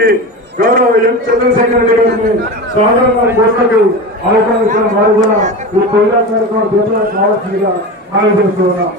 ఉన్నటువంటి గౌరవ ఎం చంద్రశేఖర్ రెడ్డి గారిని సాధారణ కోట్లకు వారు కూడా ఈ ప్రజా కార్యక్రమం కావాల్సిందిగా మనం చేస్తున్నాం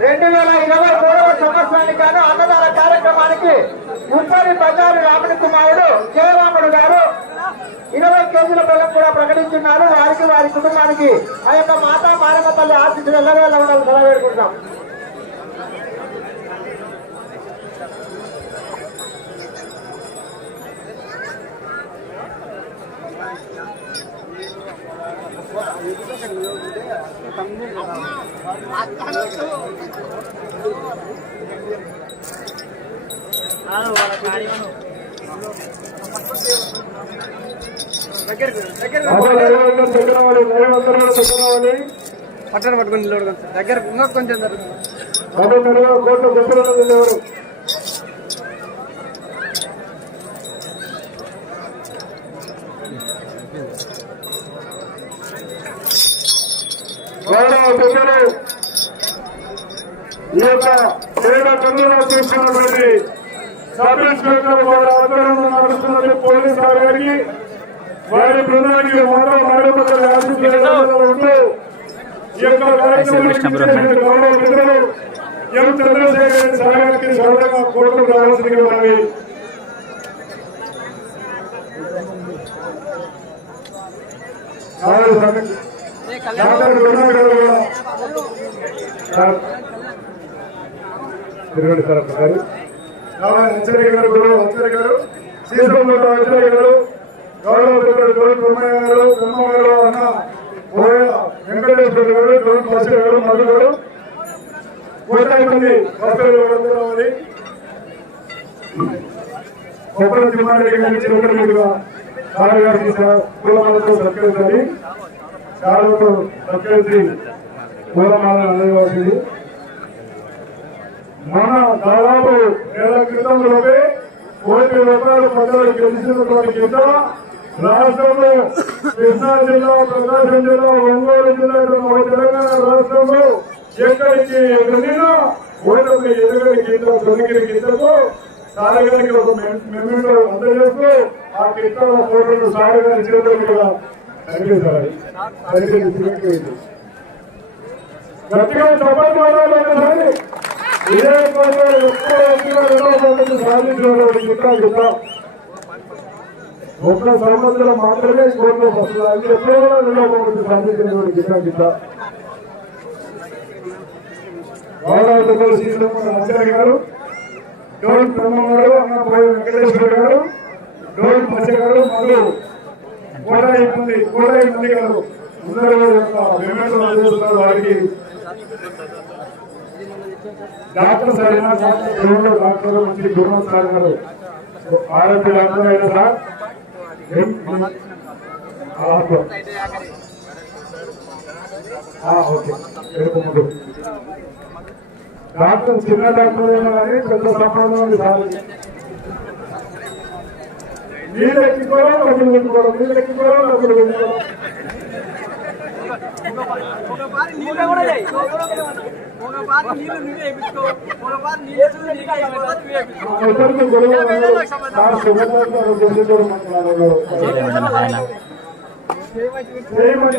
రెండు వేల ఇరవై మూడవ సంవత్సరానికి గాను అన్నదాన కార్యక్రమానికి ఉప్పరి బజారు రాముడి కుమారుడు జయరాముడు గారు ఇరవై కేజీల బెల్లం కూడా ప్రకటించున్నారు వారికి వారి కుటుంబానికి ఆ యొక్క మాతా మారమ్మ తల్లి ఆశిస్తులు ఎల్లవేళ ఉండాలి సెలవు వేడుకుంటాం అసలు దైవంగా దగ్గర వాళ్ళు దైవంగా దగ్గర వాళ్ళు పట్టణ పట్టుకుని నిలబడుకోండి సార్. దగ్గర ఇంకా కొంచెం జరుగుతుంది. పదో దగ్గర పెద్దలు ఈ యొక్క క్రీడా కన్నులో తీసుకున్నటువంటి సబ్ ఇన్స్పెక్టర్ వారి ఆధ్వర్యంలో నడుస్తున్నటువంటి పోలీస్ వారి గారికి వారి బృందానికి మరో ఆశీస్సులు ఉంటూ ఈ యొక్క కార్యక్రమానికి గౌరవ పెద్దలు ఎం చంద్రశేఖర్ సాగర్కి సౌరంగా కోర్టు రావాల్సిందిగా మనవి. కావాలి సార్. డాక్టర్ గురునాథ్ గారు కూడా. సార్. తిరగండి సార్ ఒకసారి హెచ్చరిక గారు గురువు హెచ్చరిక గారు హెచ్చరిక గారు గౌరవ గౌరవ బ్రహ్మయ్య గారు గారు అన్న వెంకటేశ్వర గారు గౌరవ భాస్కర్ గారు మధు గారు మంది భక్తులు రావాలి కొబ్బరి తిమ్మారెడ్డి గారి మీదుగా సత్కరించాలి శాలతో సత్కరించి పూలమాల అందజేయవలసింది మన దాదాపు నెల క్రితంలోనే కోటి రూపాయలు పదవి గెలిచినటువంటి కింద రాష్ట్రంలో కృష్ణా జిల్లా ప్రకాశం జిల్లా ఒంగోలు జిల్లా తెలంగాణ రాష్ట్రంలో ఎక్కడికి వెళ్ళినా ఓటమి ఎదుగడి గీత తొలగిన గీతకు సారగారికి ఒక మెమెంటో అందజేస్తూ ఆ కింద ఫోటోలు సార్ గారి గట్టిగా చెప్పండి మాట్లాడాలి ఇదే పనిలో ఎక్కువ ఒక్క సంవత్సరం మాత్రమే కోర్టులో వస్తుంది అది ఎప్పుడో రెండో సాధించినటువంటి చిత్రం చిత్రం గౌరవ గారు డోన్ బ్రహ్మ గారు అన్నపోయి వెంకటేశ్వర గారు డోన్ మత్స్య గారు మధు కోడాయి మంది కోడాయి మంది గారు అందరూ యొక్క విమర్శలు వారికి. డాక్టర్ సరైన డాక్టర్ గురువులు డాక్టర్ మంచి గురువు సార్ గారు. ఆరోగ్య డాక్టర్ అయిన సార్. ఓకే. డాక్టర్ చిన్న డాక్టర్ అయినా కానీ పెద్ద సంప్రదాయం సార్. নিরীক্ষীকরণ অভিযোগীকরণ নিরীক্ষীকরণ অভিযোগীকরণ সেই మంచి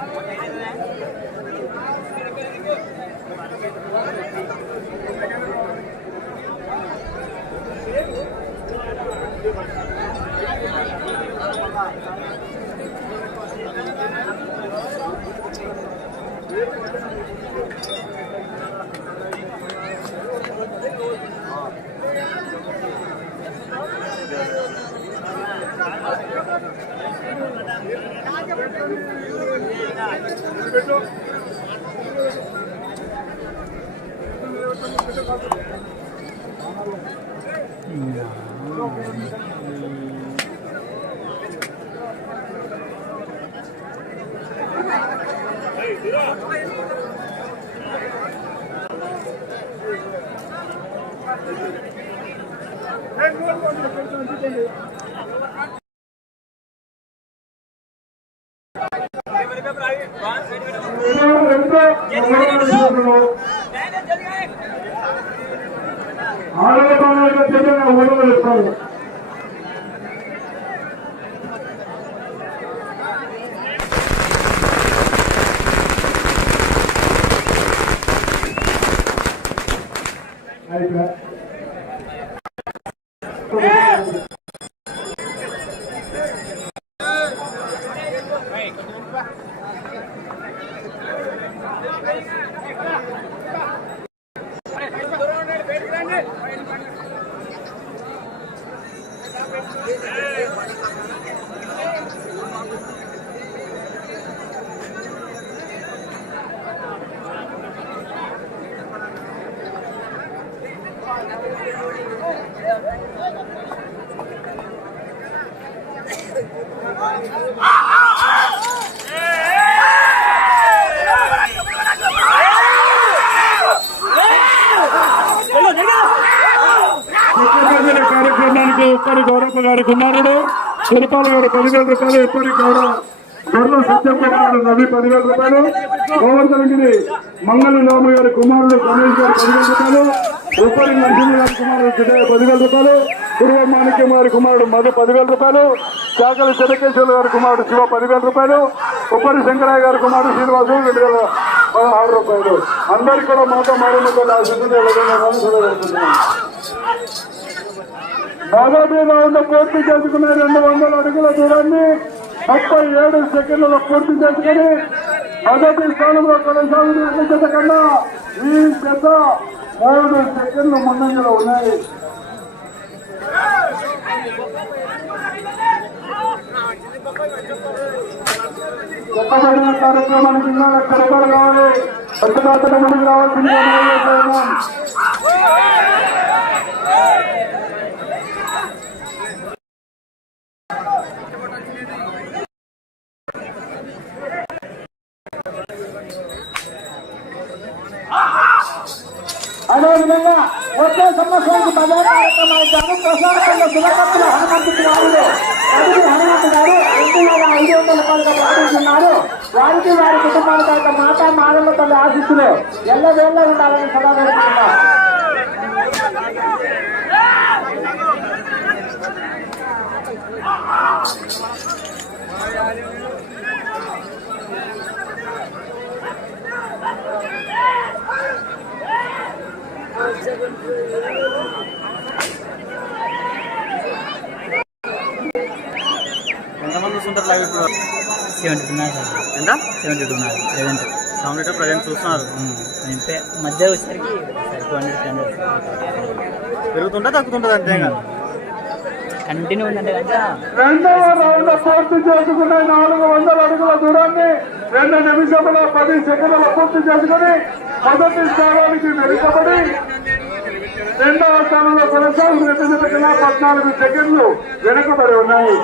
Yeah. కార్యక్రమానికి ఉప్పరి గౌరవ గారి కుమారుడు తిరుపాల గారు పదివేల రూపాయలు ఉప్పరి గౌరవ గొర్రెల సత్యకుమారుడు రవి పదివేల రూపాయలు. గోవర్ధనగిరి మంగళ రామ గారి కుమారుడు గణేష్ గారు పదివేల రూపాయలు. ఉపరి నరసింహరాజు గారి కుమారుడు చిన్నయ్య పదివేల రూపాయలు పూర్వ మాణిక్యం గారి కుమారుడు మధు పదివేల రూపాయలు చాకల చెన్నకేశ్వర గారి కుమారుడు శివ పదివేల రూపాయలు ఉప్పరి శంకరయ్య గారి కుమారుడు శ్రీనివాసు రెండు వేల పదహారు రూపాయలు. అందరికీ కూడా మాతో మారేందుకు ఆశిస్తుంది పూర్తి చేసుకున్న రెండు వందల అడుగుల దూరాన్ని ముప్పై ఏడు సెకండ్లలో పూర్తి చేసుకుని మొదటి స్థానంలో కొనసాగుతున్న కన్నా ఈ పెద్ద మూడు సెకండ్లు ముందంజలో ఉన్నాయి చెప్పబడిన కార్యక్రమానికి ఇంకా కరెక్టర్ కావాలి పెద్దదాతల ముందుకు రావాల్సింది అదేవిధంగా వచ్చే సంవత్సరానికి బజార్ కార్యక్రమాలు గాను ప్రసారంలో శివకత్తుల వారిలో. అడిగి హనుమంతు గారు రెండు వేల ఐదు వందల రూపాయలుగా ప్రకటిస్తున్నారు వారికి వారి కుటుంబానికి యొక్క మాతా మానవ తల్లి ఆశిస్తులు ఎల్లవేళ్ళ ఉండాలని సలహా వేసుకుంటున్నాం ఎంతమంది వస్తుంటారు లైవ్ ఇప్పుడు? సెవెంటీ ఎంత? Seventy two match. Present seven litre present చూస్తున్నారు. అంటే మధ్య వచ్చేసరికి టూ హండ్రెడ్ త్రీ హండ్రెడ్ పెరుగుతుంటా తగ్గుతుంటుంది అంతే కంటిన్యూ ఉందంటే కనుక రెండవ రౌండ్ పూర్తి చేసుకున్న నాలుగు వందల అడుగుల దూరాన్ని రెండు నిమిషముల పది సెకండ్ల పూర్తి చేసుకుని మొదటి స్థానానికి వెనుకబడి రెండవ స్థానంలో కొనసాగుతున్న రెండు సెకండ్ల పద్నాలుగు సెకండ్లు వెనుకబడి ఉన్నాయి.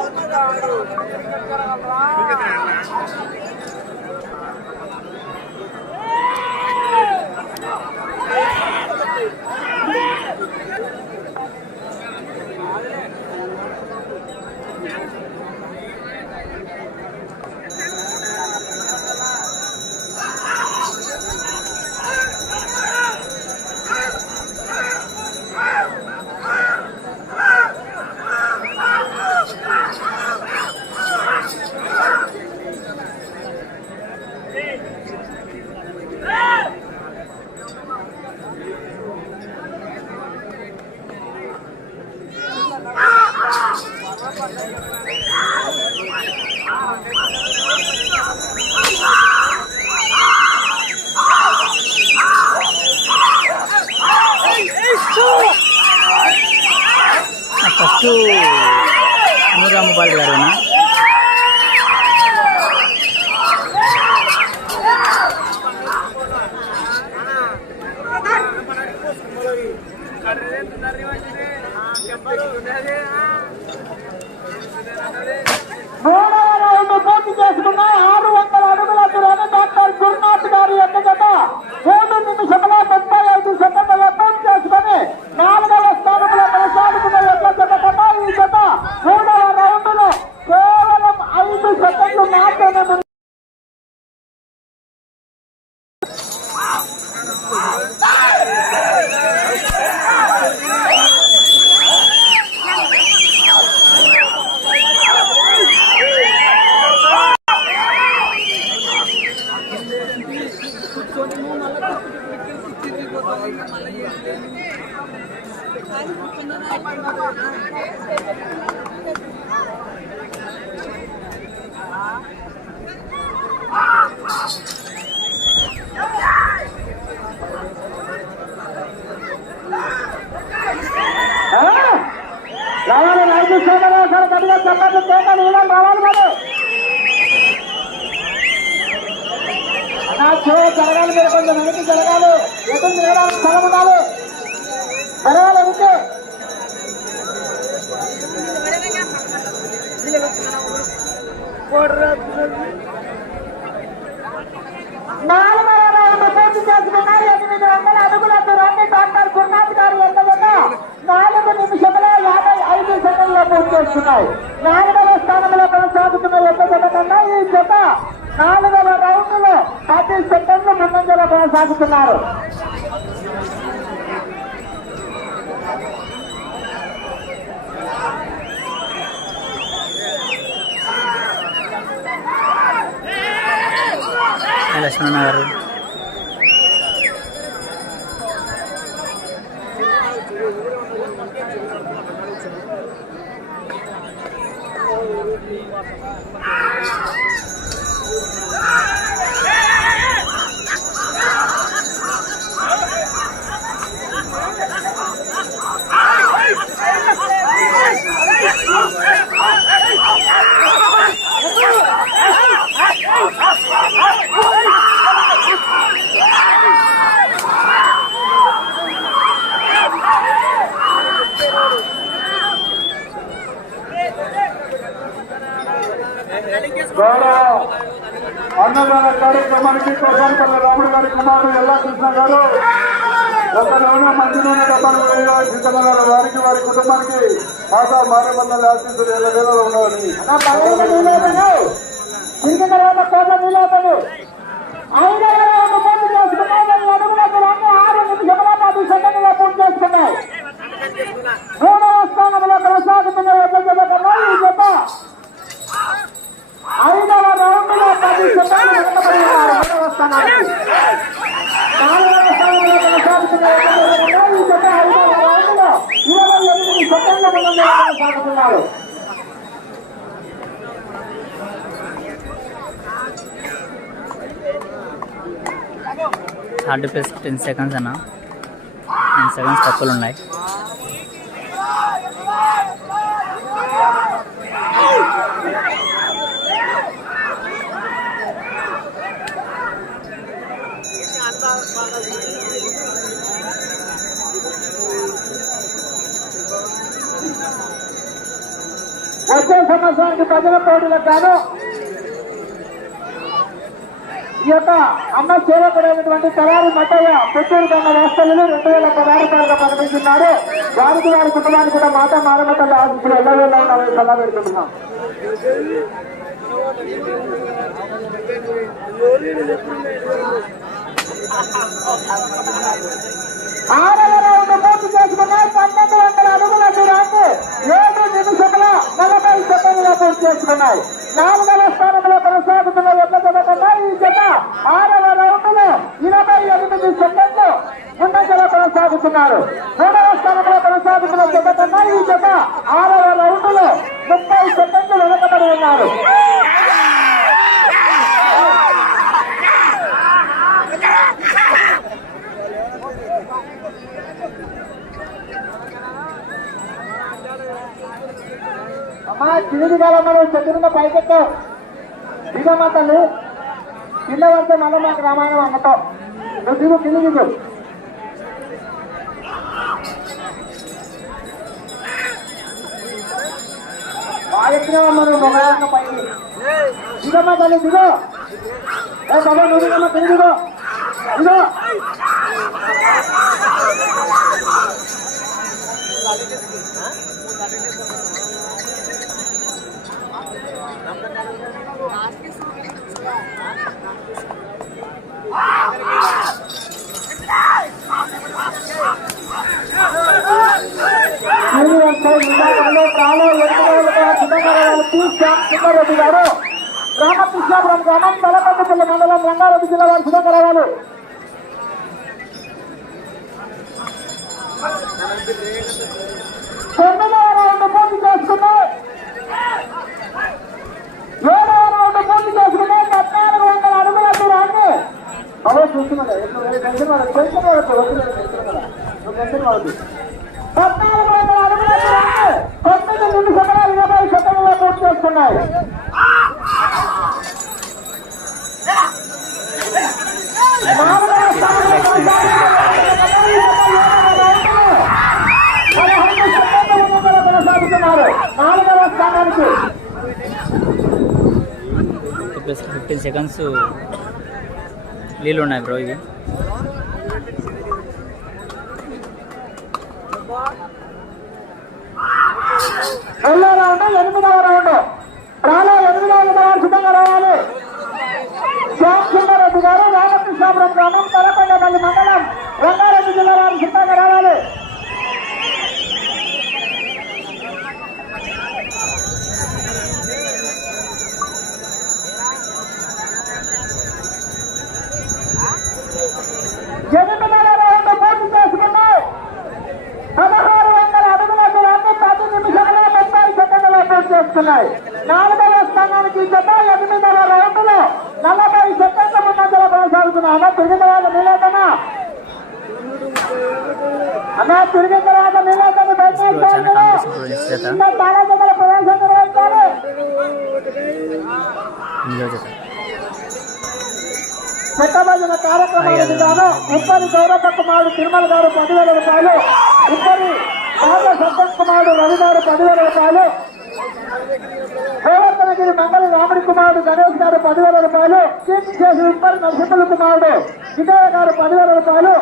ನೂರ ಮೊಬೈಲ್ ಯಾರನ್ನ ఆరు వందల అడుగుల డాక్టర్ గురునాథ్ గారి ఎన్నికట ఏడు నిమిషముల రావాలి రాజు సోమరావు సార్ గట్టిగా చెప్పండి చేపలు రావాలి మరి. నా జరగాలి మీరు కొంచెం వెనక్కి జరగాలి. ఎదురు తిరగడానికి స్థలం ఉండాలి? జరగాలి ఉంటే నాలుగు రౌండ్ పూర్తి చేసుకున్నారు ఎనిమిది వందల అడుగుల దూరాన్ని డాక్టర్ గురునాథ్ గారు నాలుగు నిమిషముల యాభై ఐదు సెకండ్లో పూర్తి చేస్తున్నాయి. నాలుగవ స్థానంలో కొనసాగుతున్న ఎంత జత కన్నా ఈ జత నాలుగవ రౌండ్లో పది సెకండ్లు ముందంజల కొనసాగుతున్నారు. లక్ష్మణ గారు. గౌరవ అన్నదాన కార్యక్రమానికి కోసానిపల్లి రాముడు గారి కుమారుడు ఎల్లా కృష్ణ గారు ఒక నూనె మంచి నూనె డబ్బాను వేయగా సిద్ధమయ్యారు వారికి వారి కుటుంబానికి మాతా మారేమల్ల ఆశీస్సులు ఎల్ల వేలలో ఉండవని నా పూర్తి చేసుకున్నాయి. మూడవ స్థానంలో కొనసాగుతున్న కొనసాగుతున్నారు థర్డ్ ప్లస్ టెన్ సెకండ్స్ అన్న. టెన్ సెకండ్స్ తప్పులు ఉన్నాయి వచ్చే సంవత్సరానికి ప్రజల పోటీలకు గాను ఈ యొక్క అమ్మ చేరకూడనటువంటి తలారి మట్టయ్య పుత్తూరు కన్న రాష్ట్రాలను రెండు వేల పదహారు రూపాయలుగా ప్రకటించున్నారు వారికి వారి కుటుంబానికి కూడా మాట మారమతల ఆశించిన ఎల్లవేళ ఉండాలని సలహా పెడుతున్నాం. ఆరవ రౌండ్ పూర్తి చేసుకున్నారు. పన్నెండు వందల అడుగుల దూరాన్ని ఏడు నలభై సెకండ్ల పూర్తి చేసుకున్నాయి. నాలుగవ స్థానంలో కొనసాగుతున్న ఎడ్ల జత కన్నా ఈ జత ఆరవ రౌండ్లో ఇరవై ఎనిమిది సెకండ్లు ముందంజల కొనసాగుతున్నారు. మూడవ స్థానంలో కొనసాగుతున్న జత కన్నా ఈ జత ఆరవ రౌండ్లో ముప్పై సెకండ్లు వెనకబడి ఉన్నారు. మా కింది కాలం మనం చెట్టున్న పైకెట్టు దిగమ్మా తల్లి కింద పడితే మళ్ళీ మాకు రామాయణం అమ్మతో నువ్వు దిగు కింది దిగు. బాగా నువ్వు పైకి. దిగమ్మా తల్లి దిగు. ఏ బాబా నువ్వు దిగమ్మా కింది దిగు. దిగు. గ్రామం తలపల్లిపల్లి మండలం రంగారెడ్డి జిల్లా వారి సుధాకర్ గారు తొమ్మిదవ రౌండ్ పూర్తి చేసుకున్నాయి ఏడవ రౌండ్ పూర్తి చేసుకుని పద్నాలుగు వందల అడుగుల దూరాన్ని అవే వందల అడుగుల దూరాన్ని తొమ్మిది నిమిషముల ఇరవై సెకండ్లో పూర్తి చేసుకున్నాయి నాలుగవ స్థానంలో పదహైదు సెకండ్ల ముందుగా కొనసాగుతున్నారు నాలుగవ స్థానానికి ప్లస్ ఫిఫ్టీన్ సెకండ్స్ నీళ్ళు ఉన్నాయి బ్రో ఇవి. ఎనిమిదవ రౌండ్ రాలే ఎనిమిదవ రౌండ్ సిద్ధంగా రావాలి శ్యామసుందరెడ్డి గారు రామకృష్ణాపురం గ్రామం మండలం. పూర్తి చేస్తున్నాయి. నాలుగవ స్థానానికి జత ఎనిమిదవ రౌండ్లో నలభై సెకండ్ల ముందంజల కొనసాగుతున్నాయి అన్న తిరిగిన తర్వాత నీలేదన్నా అన్న తిరిగిన తర్వాత నీలేదని జతల ప్రవేశం నిర్వహించాలి పెట్టబడిన కార్యక్రమానికి గాను ఉప్పరి గౌరవ కుమారుడు తిరుమల గారు పదివేల రూపాయలు ఉప్పరి సర్పంచ్ కుమారుడు రవి గారు పదివేల రూపాయలు గోవర్ధనగిరి మంగళ రాముడి కుమారుడు గణేష్ గారు పదివేల రూపాయలు కీర్తి చేసి ఉప్పరి నరసింహుల కుమారుడు విజయ గారు పదివేల రూపాయలు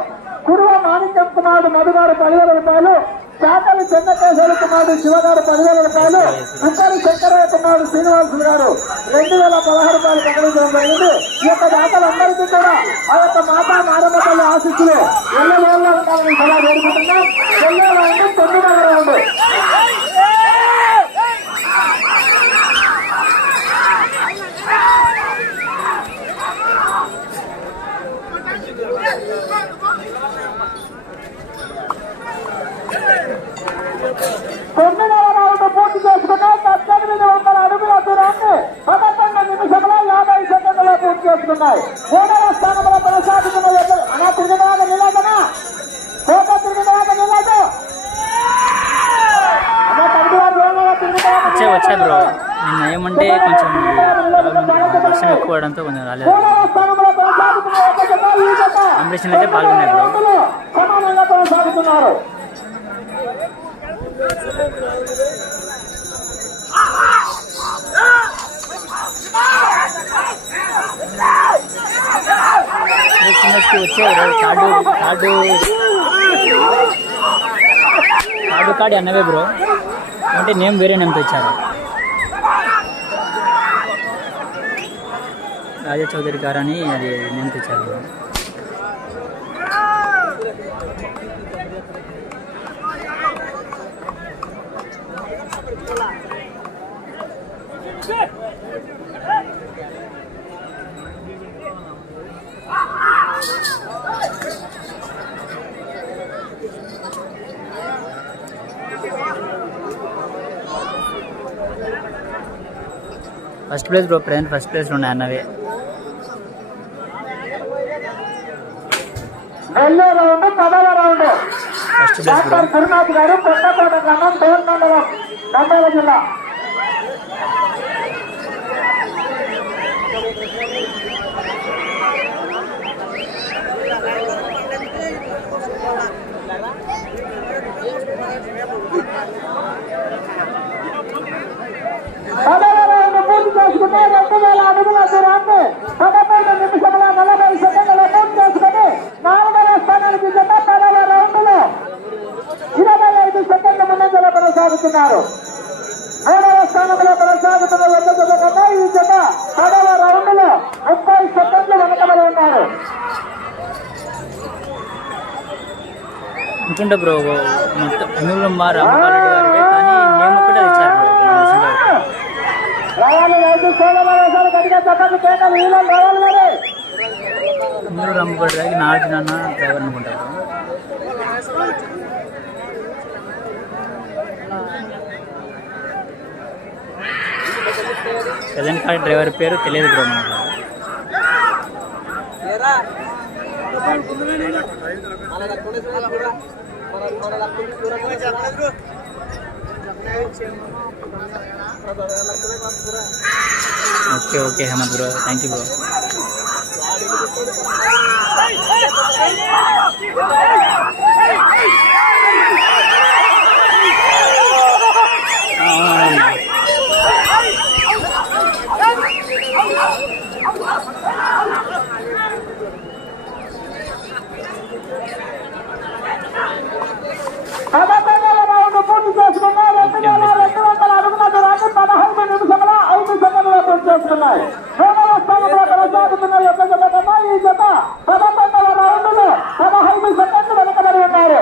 కురువ మాణిక్యం కుమారుడు మధు గారు పదివేల రూపాయలు చాకలి చెన్నకేశ్వర కుమారుడు శివగారు పదివేల రూపాయలు ఉప్పరి శంకరయ్య కుమారుడు శ్రీనివాసులు గారు రెండు వేల పదహారు రూపాయలు ప్రకటించడం జరిగింది. ఈ యొక్క దాతలందరికీ కూడా ఆ యొక్క మాతా నారమ్మ తల్లి ఆశిస్సులు ఎల్లవేళ్ళ ఉండాలని సలహా వేడుకుంటున్నాం ఎల్లే తొమ్మిది తొమ్మిదవ రౌండ్ తొమ్మిదవ రౌండ్ పూర్తి చేసుకుని పద్దెనిమిది వందల అడుగుల దూరాన్ని పదకొండు నిమిషంలో యాభై చేసుకున్నాయి మూడవ స్థానంలో కొనసాగుతున్న అలా తిరిగిన తర్వాత నిలదనా కోట నిలదు వచ్చాయి బ్రో నిన్న ఏమంటే కొంచెం వర్షం ఎక్కువ అవడంతో కొంచెం రాలేదు అయితే పాల్గొన్నాయి బ్రో రౌండ్లు సమానంగా కొనసాగుతున్నారు చిన్నకి వచ్చే కార్డు కార్డు కార్డు కార్డు అన్నవే బ్రో. అంటే నేమ్ వేరే నేమ్ తెచ్చారు రాజా చౌదరి గారు అని అది నేమ్ తెచ్చారు bro first place bro present first ప్లేస్లో ఉన్నాయి అన్నవే. First place bro. గురునాథ్ గారు గ్రామం డోర్ మండలం నంద్యాల జిల్లా. పూర్తి రెండు వేల అడుగుల దూరాన్ని పదకొండు నిమిషముల నలభై సెకండ్ల పూర్తి చేసుకుని నాలుగవ స్థానానికి జత పదవ రౌండ్ ఇరవై ఐదు సెకండ్ల ముందంజలో కొనసాగుతున్నారు. మూడవ స్థానంలో కొనసాగుతున్న రెండు జత కన్నా ఈ జత పదవ రౌండ్లో ముప్పై సెకండ్లు వెనకబడి ఉన్నారు. అనుకుంటా బ్రో మొత్తం ఎమ్మెల్యే రామపాలరెడ్డి గారికి కానీ నేమ్ ఒక్కటే ఇచ్చారు బ్రో నాకు తెలిసిన వరకు. రావాలి రైతు సోదరులు గట్టిగా చెప్పండి కేకలు వీళ్ళు రావాలి మరి. ఎమ్మెల్యే రామపాలరెడ్డి గారికి డ్రైవర్ అనుకుంటారు. ప్రజెంట్ కార్ డ్రైవర్ పేరు తెలియదు బ్రో మనకు. Okay okay Hemanth bro thank you bro అవునవును పదకొండవ రౌండ్ పూర్తి చేసుకున్నాయి రెండు వేల రెండు వందల అడుగుల దూరాన్ని పదహైదు నిమిషముల ఐదు సెకండ్ల పూర్తి చేసుకున్నాయి మూడవ స్థానంలో కొనసాగుతున్న యొక్క జత కన్నా ఈ జత పదకొండవ రౌండ్లో పదహైదు సెకండ్లు వెనకబడి ఉన్నారు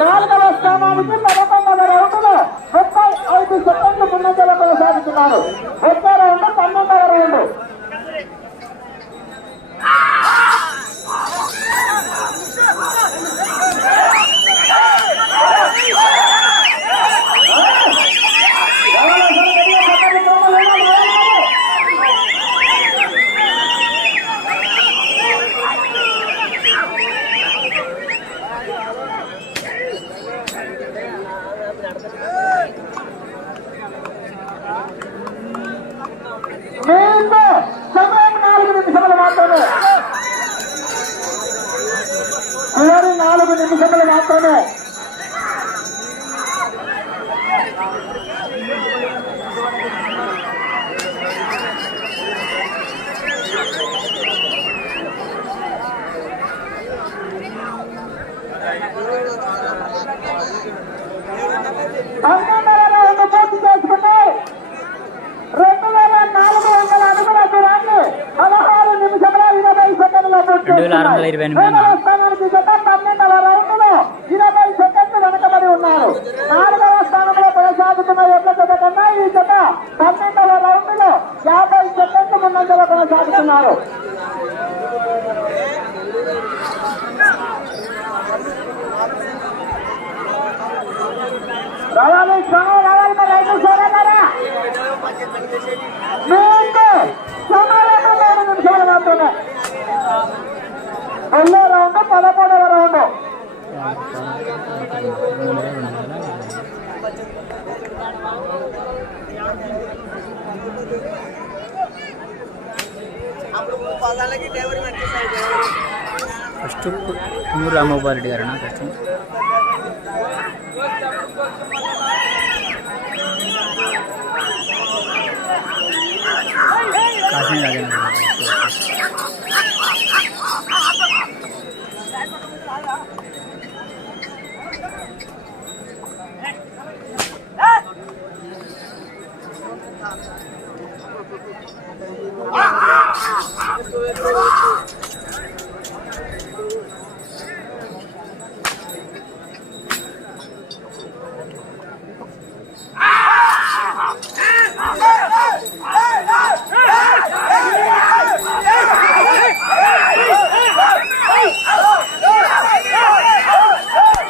నాలుగవ స్థానానికి పదకొండవ రౌండ్లో ముప్పై ఐదు సెకండ్లు ముందంజలో కొనసాగుతున్నారు వచ్చే రౌండ్ పన్నెండవ రౌండ్ మీకు సమయం నాలుగు నిమిషములు మాత్రమే చివరి నాలుగు నిమిషములు మాత్రమే. రెండు వేల ఆరు వందల ఇరవై ఎనిమిది అన్న. మూడవ పన్నెండవ రౌండ్లో ఇరవై సెకండ్లు వెనకబడి ఉన్నారు నాలుగవ స్థానంలో కొనసాగుతున్న ఎడ్ల జత కన్నా ఈ జత పన్నెండవ రౌండ్లో యాభై సెకండ్లు ముందంజలో కొనసాగుతున్నారు రావాలి రావాలి మరి రైతు సోదరులారా మీకు సమయం మూడు నిమిషాలు మాత్రమే రెండో రౌండ్ పదమూడవ రౌండ్ చుక్కు నూరు రామగోపాల్ రెడ్డి గారు ఫస్ట్ కాశీ రాజేంద్ర గారు.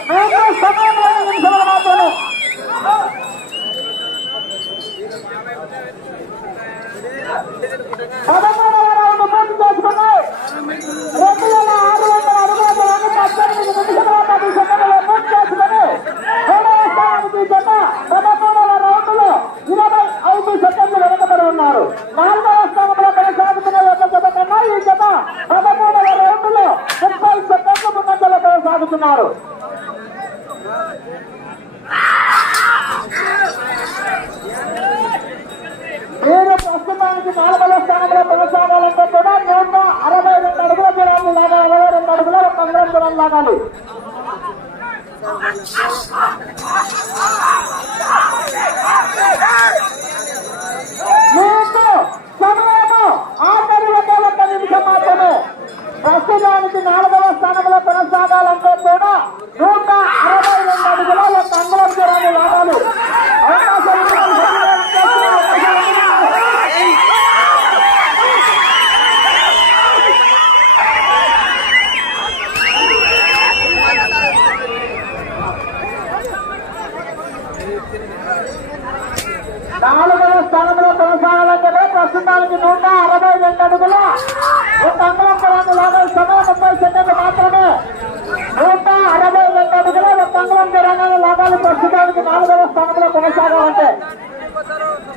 మీకు సమయం మూడు నిమిషాలు మాత్రమే పదమూడవ రౌండ్ పూర్తి చేసుకున్నాయి రెండు వేల ఆరు వందల అడుగుల దూరాన్ని పద్దెనిమిది నిమిషముల పది సెకండ్లలో పూర్తి చేసుకుని మూడవ స్థానానికి జత పదమూడవ రౌండ్లో ఇరవై ఐదు సెకండ్లు వెనుకబడి ఉన్నారు నాలుగవ స్థానంలో కొనసాగుతున్న యొక్క జత కన్నా ఈ జత పదమూడవ రౌండ్లో ముప్పై సెకండ్లు ముందంజలో కొనసాగుతున్నారు మీరు ప్రస్తుతానికి నాలుగవ స్థానంలో కొనసాగాలంటే కూడా నూట అరవై రెండు అడుగుల దూరాన్ని లాగా అరవై రెండు అడుగుల ఒక అంగుళం దూరం లాగాలి మీకు సమయము ఆఖరి ఒకే ఒక్క నిమిషం మాత్రమే ప్రస్తుతానికి నాలుగవ స్థానంలో కొనసాగాలంటే కూడా నూట అరవై రెండు అడుగుల ఒక అంగుళం దూరాన్ని లాగాలి అవకాశం ఉన్న వాళ్ళు సద్వినియోగం చేసుకునే అవకాశం ఉంది. స్థానంలో కొనసాగాలంటే పదో తేడా కదా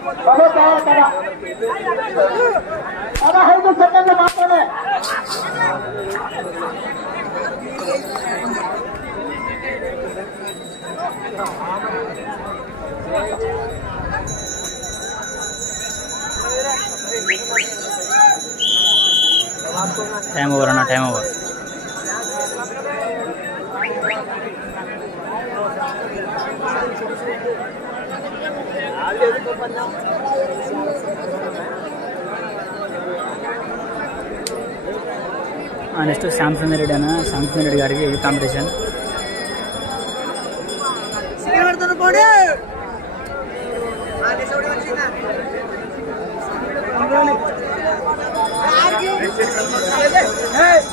పదహైదు సెకండ్లు మాత్రమే. టైం ఓవర్ అన్న time over next Samsung Reddy అన్న శాంసంగ్ రెడ్డి గారికి ఇది competition nice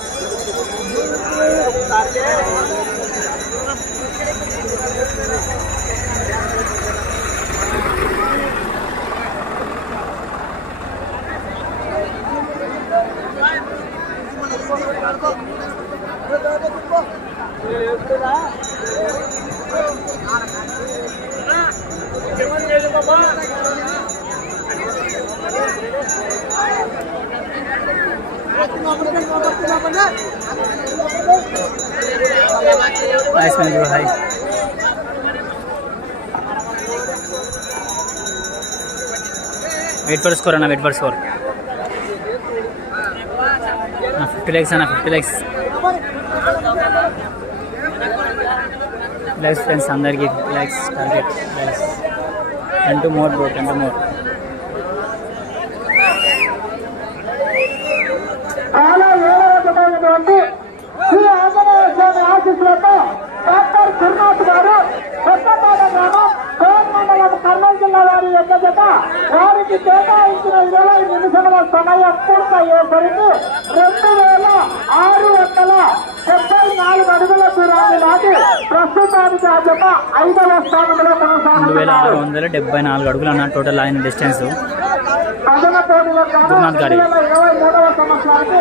wait for score అన్న wait for score fifty lakhs అన్న ఫిఫ్టీ ల్యాక్స్ లైక్స్ ఫ్రెండ్స్ అందరికీ fifty lakhs target likes ten more bro అంటూ మోర్ చాలా ఏడవకమైనటువంటి శ్రీ ఆంజనేయ స్వామి ఆశీస్సులతో డాక్టర్ గురునాథ్ గారు కొత్తపాట గ్రామం కోన్ మండలం కర్నూలు జిల్లా జత వారికి కేటాయించిన ఇరవై నిమిషముల సమయం పూర్తయ్యేసరికి రెండు వేల ఆరు వందల డెబ్బై నాలుగు అడుగుల దూరాన్ని దాటి ప్రస్తుతానికి ఆ జత ఐదవ స్థానంలో రెండు వేల ఆరు వందల డెబ్బై నాలుగు అడుగులు అన్న టోటల్ ఆయన డిస్టెన్స్ పదన పోటీలో. ఇరవై మూడవ సంవత్సరానికి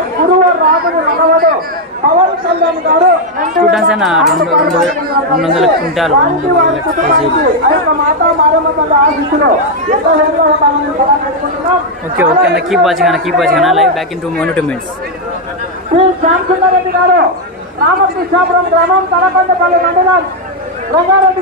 టన్స్ అన్న రెండు రెండు రెండు వందల క్వింటాలు రెండు వేల కేజీలు. ఓకే ఓకే అన్న కీప్ వాచింగ్ అన్న కీప్ వాచింగ్ అన్న. Live back in two one two minutes Shri Shyamasundareddy garu Ramakrishnapuram గ్రామం తలకొండపల్లి మండలం రంగారెడ్డి